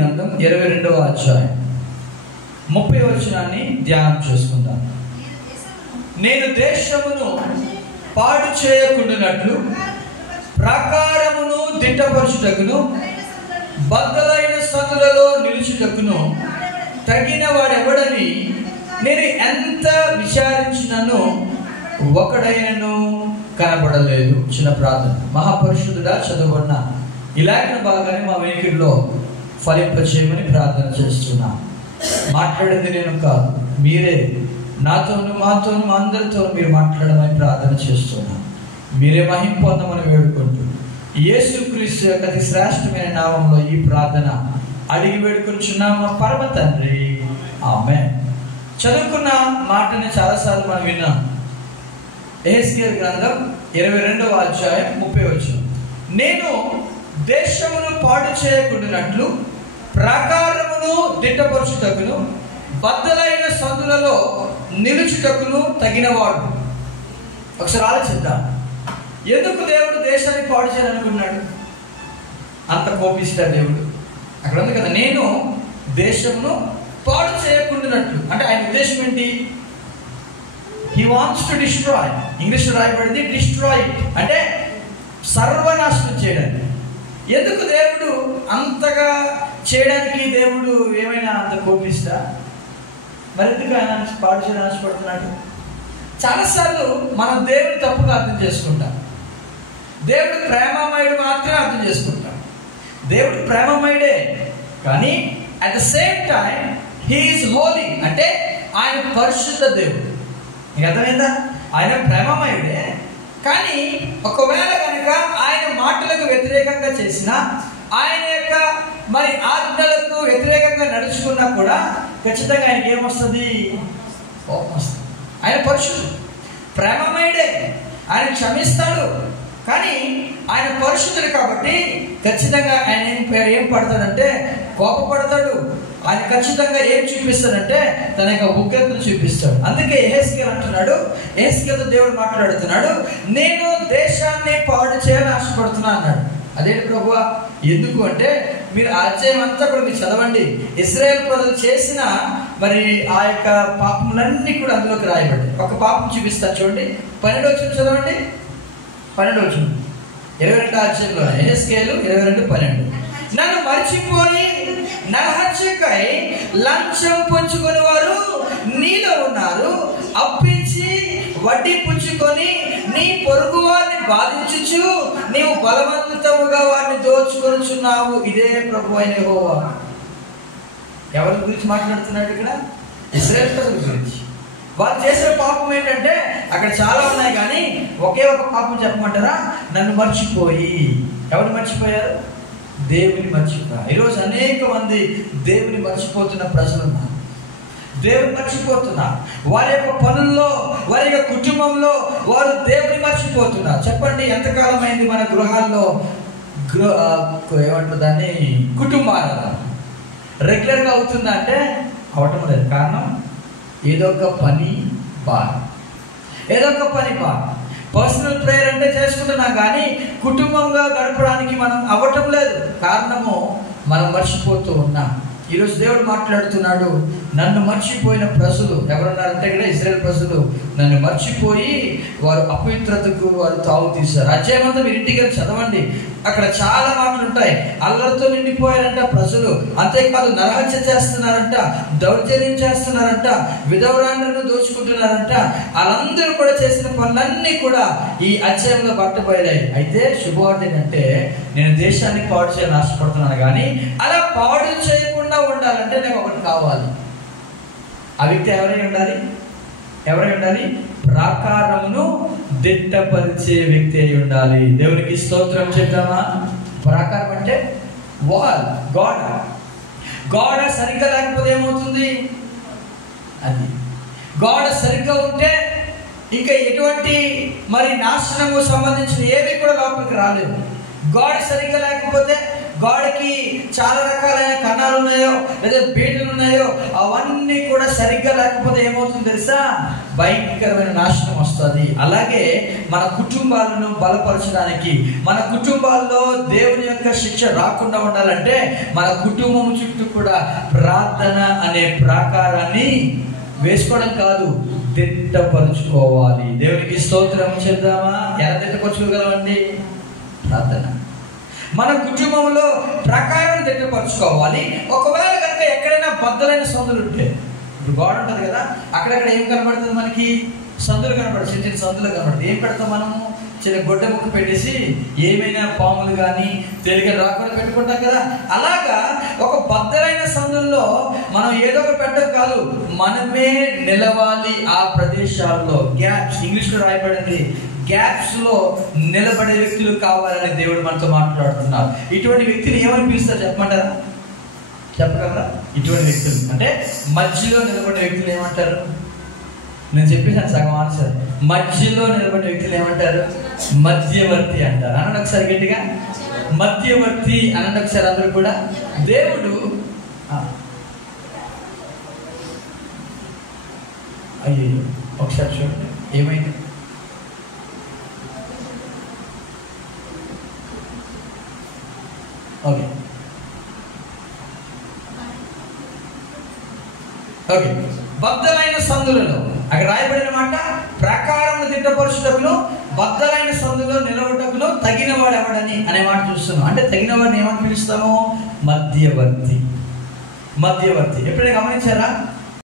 గ్రంథం 22వ అధ్యాయం 30వ వచనాన్ని ధ్యానం చేసుకుందాం. నేను దేశమును పాడు చేయకుండానట్లు ప్రాకారమును దిట్టపరచుటకును బద్దలైన సందులలో నిలుచుటకును తగిన వాడెవడని నేను ఎంత విచారించినను ఒకడైనను కనబడలేదు. చిన్న ప్రార్థన. మహాపరిశుద్ధుడా, చదువుకున్న ఈ లేఖన భాగాన్ని మా వెనుకల్లో ఫలింపచేయమని ప్రార్థన చేస్తున్నా. మాట్లాడింది నేను కాదు, మీరే నాతోను మాతోను మా అందరితో మీరు మాట్లాడమని ప్రార్థన చేస్తున్నా. మీరే మహిమ పొందమని వేడుకుంటూ యేసుక్రీస్తు యొక్క అతి శ్రేష్టమైన నామంలో ఈ ప్రార్థన అడిగి వేడుకొచ్చున్నాం మా పరమ తండ్రి, ఆమేన్. చదువుకున్న మాటని చాలాసార్లు మనం విన్నాం. యెహెజ్కేలు గ్రంథం 22వ అధ్యాయం 30వ వచనం. నేను దేశమును పాడు చేయకుండానట్లు ప్రాకారమును దిట్టపరచుటకును బద్దలైన సందులలో నిలుచుటకును తగినవాడు. ఒకసారి ఆలోచిద్దాం. ఎందుకు దేవుడు దేశాన్ని పాడు చేయాలనుకున్నాడు? అంత కోపిస్తాడు దేవుడు. అక్కడ ఉంది కదా, నేను దేశమును పాడు చేయకుండానట్లు. అంటే ఆయన ఉద్దేశం ఏంటి? He wants to destroy. ఇంగ్లీష్లో రాయబడింది డిస్ట్రాయ్, అంటే సర్వనాశనం చేయడానికి. ఎందుకు దేవుడు అంతగా చేయడానికి దేవుడు ఏమైనా అంత కోపిస్తా? మరెందుకు ఆయన పాడు చేయడానికి ఆశపడుతున్నాడు? చాలాసార్లు మనం దేవుని తప్పుగా అర్థం చేసుకుంటాం. దేవుడు ప్రేమమయుడు మాత్రమే అర్థం చేసుకుంటాం. దేవుడు ప్రేమమయుడే, కానీ at the same time he is Holi, అంటే ఆయన పరిశుద్ధ దేవుడు. నీకు అర్థమైందా? ఆయన ప్రేమమయుడే, కానీ ఒకవేళ కనుక ఆయన మాటలకు వ్యతిరేకంగా చేసినా, ఆయన యొక్క మరి ఆజ్ఞలకు వ్యతిరేకంగా నడుచుకున్నా కూడా ఖచ్చితంగా ఆయనకి ఏమొస్తుంది? కోపం వస్తుంది. ఆయన పరిశుద్ధుడు, ప్రేమమయుడే, ఆయన క్షమిస్తాడు. కానీ ఆయన పరిశుద్ధుడు కాబట్టి ఖచ్చితంగా ఆయన ఏం పడతాడంటే కోపపడతాడు. ఆయన ఖచ్చితంగా ఏం చూపిస్తాడంటే తన యొక్క ఉగ్రతను చూపిస్తాడు. అందుకే యెహెజ్కేలు అంటున్నాడు, యెహెజ్కేలుతో దేవుడు మాట్లాడుతున్నాడు, నేను దేశాన్ని పాడు చేయాలని ఆశపడుతున్నా అన్నాడు. అదేంటి ప్రభువా? ఎందుకు అంటే మీరు అధ్యాయం అంతా కూడా మీరు చదవండి. ఇశ్రాయేలు ప్రజలు చేసిన మరి ఆ యొక్క పాపములన్నీ కూడా అందులోకి రాయబడ్డాయి. ఒక పాపం చూపిస్తాను చూడండి. 12వ వచనం చదవండి. 12వ వచనం 22వ అధ్యాయంలో యెహెజ్కేలు 22:12. నన్ను మర్చిపోయి నరహత్యకై లంచం పుచ్చుకొని వారు నీలో ఉన్నారు. అప్పించి వడ్డీ పుచ్చుకొని నీ పొరుగు వారిని బాధించుచు నీవు బలవంతముగా వారిని దోచుకొనుచున్నావు. ఇదే ప్రభు అయిన యెహోవా. ఎవరి గురించి మాట్లాడుతున్నాడు ఇక్కడ? ఇశ్రాయేలు ప్రజల గురించి. వాళ్ళు చేసిన పాపం ఏంటంటే అక్కడ చాలా ఉన్నాయి, కానీ ఒకే ఒక పాపం చెప్పమంటారా? నన్ను మర్చిపోయి. ఎవరు మర్చిపోయారు? దేవుని మర్చిపోయారు. ఈరోజు అనేక మంది దేవుని మర్చిపోతున్న ప్రజలు ఉన్నారు. దేవుని మర్చిపోతున్నారు. వారి యొక్క పనుల్లో, వారి యొక్క కుటుంబంలో వారు దేవుని మర్చిపోతున్నారు. చెప్పండి, ఎంతకాలం అయింది మన గృహాల్లో ఏమంటారు దాన్ని, కుటుంబాలు రెగ్యులర్గా అవుతుందా అంటే అవటం లేదు. కారణం ఏదో ఒక పని బాగా, ఏదో ఒక పని బాగా. పర్సనల్ ప్రేయర్ అంటే చేసుకుంటున్నాం, కానీ కుటుంబంగా గడపడానికి మనం అవ్వటం లేదు. కారణము మనం మర్చిపోతూ ఉన్నాం. ఈరోజు దేవుడు మాట్లాడుతున్నాడు, నన్ను మర్చిపోయిన ప్రజలు ఎవరున్నారంటే ఇక్కడ ఇశ్రాయేలు ప్రజలు నన్ను మర్చిపోయి వారు అపవిత్రతకు వారు తావు తీశారు. అధ్యాయమంతా మీరు ఇంటికి వెళ్ళి చదవండి. అక్కడ చాలా మాటలు ఉంటాయి. అల్లరితో నిండిపోయారంట ప్రజలు. అంతేకాదు నరహత్య చేస్తున్నారంట, దౌర్జన్యం చేస్తున్నారంట, విధవరాండ్రను దోచుకుంటున్నారంట. వాళ్ళందరూ కూడా చేసిన పనులన్నీ కూడా ఈ అధ్యాయంలో బట్టబయలాయి. అయితే శుభవార్త ఏంటంటే నేను దేశాన్ని పాడు చేయాలని ఆశపడుతున్నాను, కానీ అలా పాడు చేయకుండా ఉండాలంటే నాకు ఒకటి కావాలి. ఆ వ్యక్తి ఎవరై ఉండాలి? ఎవరై ఉండాలి? ప్రాకారమును దిట్టపరిచే వ్యక్తి అయి ఉండాలి. దేవునికి స్తోత్రం చెప్తామా? ప్రాకారం అంటే వాల్, గోడ. గోడ సరిగ్గా లేకపోతే ఏమవుతుంది? అది గోడ సరిగ్గా ఉంటే ఇంకా ఎటువంటి మరి నాశనము సంబంధించిన ఏవి కూడా లోపలికి రాలేదు. గోడ సరిగ్గా లేకపోతే గోడకి చాలా రకాలైన కన్నాలు ఉన్నాయో లేదా బీటలు ఉన్నాయో అవన్నీ కూడా సరిగ్గా లేకపోతే ఏమవుతుంది తెలుసా? భయంకరమైన నాశనం వస్తుంది. అలాగే మన కుటుంబాలను బలపరచడానికి, మన కుటుంబాల్లో దేవుని యొక్క శిక్ష రాకుండా ఉండాలంటే మన కుటుంబం చుట్టూ కూడా ప్రార్థన అనే ప్రాకారాన్ని వేసుకోవడం కాదు, దిట్టపరుచుకోవాలి. దేవునికి స్తోత్రం చేద్దామా? ఎలా దిట్టపరుచుకోగలమండి? ప్రార్థన. మన కుటుంబంలో ప్రకారం దిట్టపరుచుకోవాలి. ఒకవేళ కనుక ఎక్కడైనా బద్దలైన సందులు ఉంటే, ఇప్పుడు గోడ ఉంటుంది కదా, అక్కడక్కడ ఏం కనబడుతుంది మనకి? సందులు కనబడుతుంది, చిన్న చిన్న సందులు కనబడుతుంది. ఏం పెడతాం మనము? చిన్న గొడ్డ ముక్క పెట్టేసి ఏమైనా పాములు కానీ తేలిక రాకుండా పెట్టుకుంటాం కదా. అలాగా ఒక బద్దలైన సందుల్లో మనం ఏదో ఒకటి పెట్టడం కాదు, మనమే నిలవాలి. ఆ ప్రదేశాల్లో గ్యాప్స్, ఇంగ్లీష్లో రాయబడింది, గ్యాప్స్ లో నిలబడే వ్యక్తులు కావాలని దేవుడు మనతో మాట్లాడుతున్నారు. ఇటువంటి వ్యక్తులు ఏమని పిలుస్తారు చెప్పమంటారా? చెప్పగలరా? ఇటువంటి వ్యక్తులు అంటే మధ్యలో నిలబడే వ్యక్తులు ఏమంటారు? నేను చెప్పేసాను సగం ఆన్సర్. మధ్యలో నిలబడే వ్యక్తులు ఏమంటారు? మధ్యవర్తి అంటారు. అనండి ఒకసారి గట్టిగా, మధ్యవర్తి అనండి ఒకసారి అందరూ కూడా. దేవుడు అయ్యో ఒకసారి చూడండి ఏమైంది. ఓకే ఓకే బద్దలైన సందులలో అక్కడ రాయబడిన మాట, ప్రకారము దిట్టపరచుటకును బద్దలైన సందులో నిలబడటకును తగినవాడు ఎవడని అనే మాట చూస్తున్నాం. అంటే తగినవాడిని ఏమని పిలుస్తాము? మధ్యవర్తి. మధ్యవర్తి. ఎప్పుడైనా గమనించారా?